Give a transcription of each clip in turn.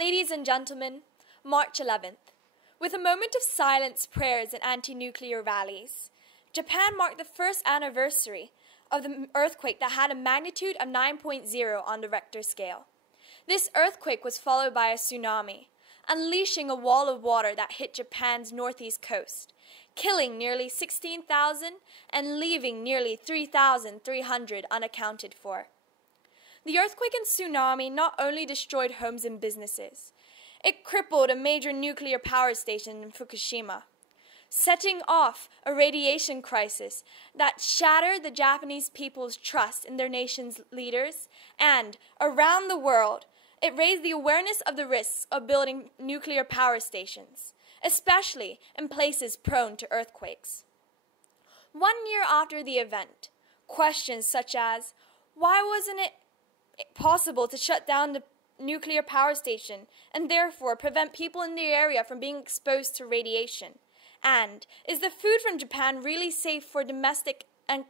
Ladies and gentlemen, March 11th. With a moment of silence, prayers, and anti-nuclear rallies, Japan marked the first anniversary of the earthquake that had a magnitude of 9.0 on the Richter scale. This earthquake was followed by a tsunami, unleashing a wall of water that hit Japan's northeast coast, killing nearly 16,000 and leaving nearly 3,300 unaccounted for. The earthquake and tsunami not only destroyed homes and businesses, it crippled a major nuclear power station in Fukushima, setting off a radiation crisis that shattered the Japanese people's trust in their nation's leaders, and around the world, it raised the awareness of the risks of building nuclear power stations, especially in places prone to earthquakes. 1 year after the event, questions such as, why wasn't it possible to shut down the nuclear power station and therefore prevent people in the area from being exposed to radiation? And is the food from Japan really safe for domestic and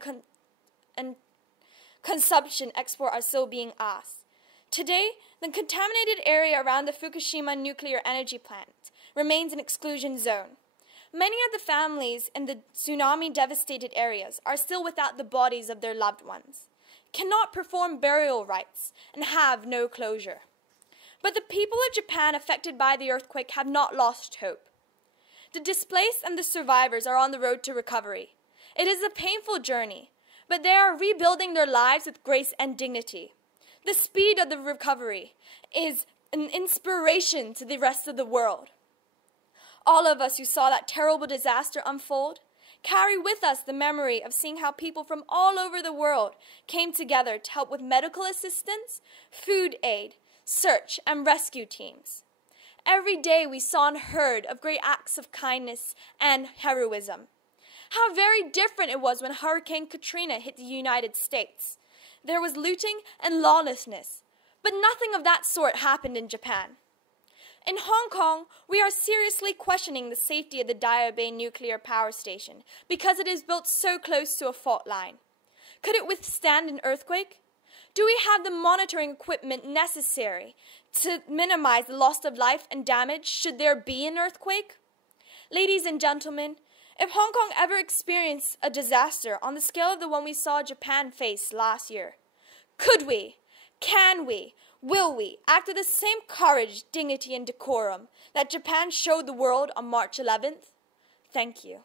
consumption export are still being asked. Today, the contaminated area around the Fukushima nuclear energy plant remains an exclusion zone. Many of the families in the tsunami-devastated areas are still without the bodies of their loved ones, cannot perform burial rites, and have no closure. But the people of Japan affected by the earthquake have not lost hope. The displaced and the survivors are on the road to recovery. It is a painful journey, but they are rebuilding their lives with grace and dignity. The speed of the recovery is an inspiration to the rest of the world. All of us who saw that terrible disaster unfold carry with us the memory of seeing how people from all over the world came together to help with medical assistance, food aid, search and rescue teams. Every day we saw and heard of great acts of kindness and heroism. How very different it was when Hurricane Katrina hit the United States. There was looting and lawlessness, but nothing of that sort happened in Japan. In Hong Kong, we are seriously questioning the safety of the Daya Bay nuclear power station because it is built so close to a fault line. Could it withstand an earthquake? Do we have the monitoring equipment necessary to minimize the loss of life and damage should there be an earthquake? Ladies and gentlemen, if Hong Kong ever experienced a disaster on the scale of the one we saw Japan face last year, could we, can we, will we act with the same courage, dignity, and decorum that Japan showed the world on March 11th? Thank you.